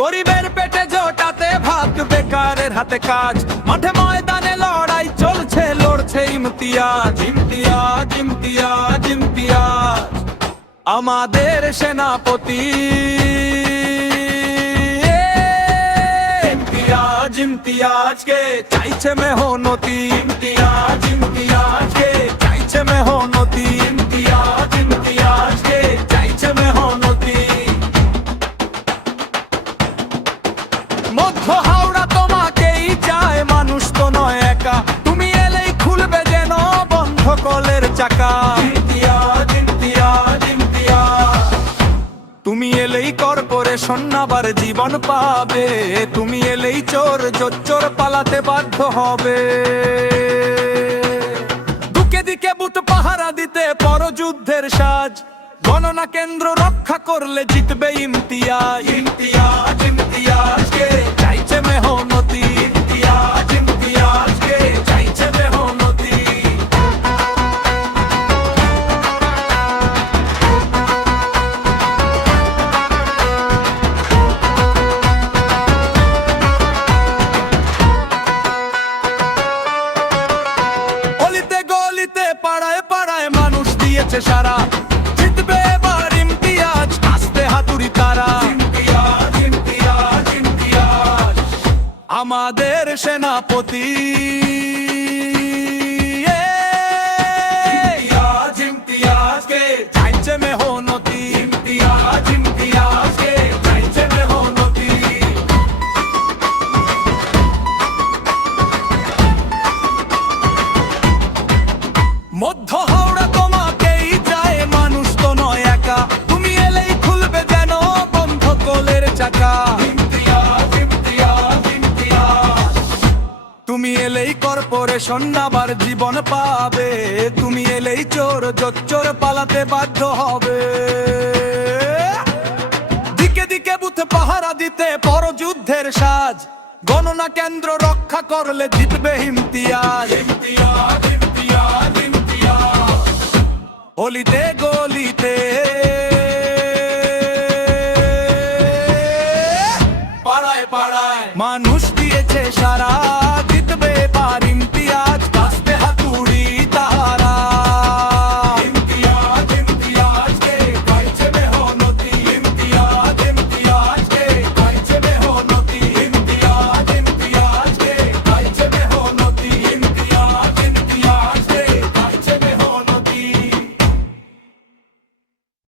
গরিবের পেটে জোটাতে ভাত, বেকারের হাতে কাজ, মাঠে ময়দানে লড়াই চলছে, লড়ছে ইমতিয়াজ। ইমতিয়াজ, ইমতিয়াজ, ইমতিয়াজ আমাদের সেনাপতি। ইমতিয়াজ, ইমতিয়াজকে চাইছে মেহনতি। ইমতিয়াজ, ইমতিয়াজকে চাইছে মেহনতি। ইমতিয়াজ, ইমতিয়াজকে চাইছে মেহনতি। মধ্য হাওড়া তোমাকেই চায়, মানুষ তো নয় একা, তুমি এলেই খুলবে যেন বন্ধ কলের চাকা। ইমতিয়াজ, ইমতিয়াজ, ইমতিয়াজ তুমি এলেই কর্পোরেশন আবার জীবন পাবে, তুমি এলেই চোর জোচ্চোর পালাতে বাধ্য হবে। দুকে দিকে বুথ পাহারা দিতে পরযুদ্ধের সাজ, গণনা কেন্দ্র রক্ষা করলে জিতবে ইমতিয়াজ। ইমতিয়াজ, ইমতিয়াজকে চাইছে মেহনতি। ইমতিয়াজ, ইমতিয়াজকে চাইছে মেহনতি। অলিতে গলিতে পাড়ায় পাড়ায় মানুষ দিয়েছে সারা, জিতবে এবার ইমতিয়াজ, আস্তে হাতুড়ি তারা। ইমতিয়াজ, ইমতিয়াজ, ইমতিয়াজ আমাদের সেনাপতি। ইমতিয়াজ, ইমতিয়াজকে চাইছে মেহনতি। ইমতিয়াজ, ইমতিয়াজকে চাইছে মেহনতি। মধ্য হাওড়া তোমাকেই চায়, মানুষ তো নয় একা, তুমি এলেই খুলবে যেন বন্ধ কলের চাকা। ইমতিয়াজ, ইমতিয়াজ, ইমতিয়াজ তুমি এলেই কর্পোরেশন আবার জীবন পাবে, তুমি এলেই চোর জোচ্চোর পালাতে বাধ্য হবে। দিকে দিকে বুথে পাহারা দিতে পরযুদ্ধের সাজ, গণনা কেন্দ্র রক্ষা করলে জিতবে ইমতিয়াজ। ইমতিয়াজ, ইমতিয়াজ, ইমতিয়াজ অলিতে